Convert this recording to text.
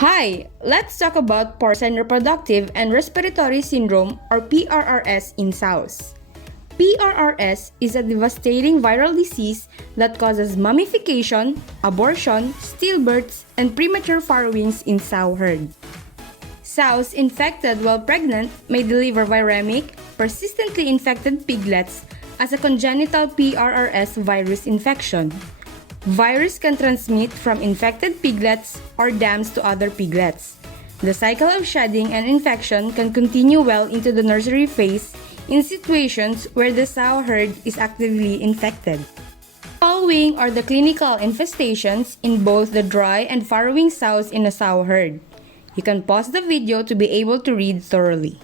Hi! Let's talk about porcine reproductive and respiratory syndrome or PRRS in sows. PRRS is a devastating viral disease that causes mummification, abortion, stillbirths, and premature farrowings in sow herd. Sows infected while pregnant may deliver viremic, persistently infected piglets as a congenital PRRS virus infection. Virus can transmit from infected piglets or dams to other piglets. The cycle of shedding and infection can continue well into the nursery phase in situations where the sow herd is actively infected. Following are the clinical infestations in both the dry and farrowing sows in a sow herd. You can pause the video to be able to read thoroughly.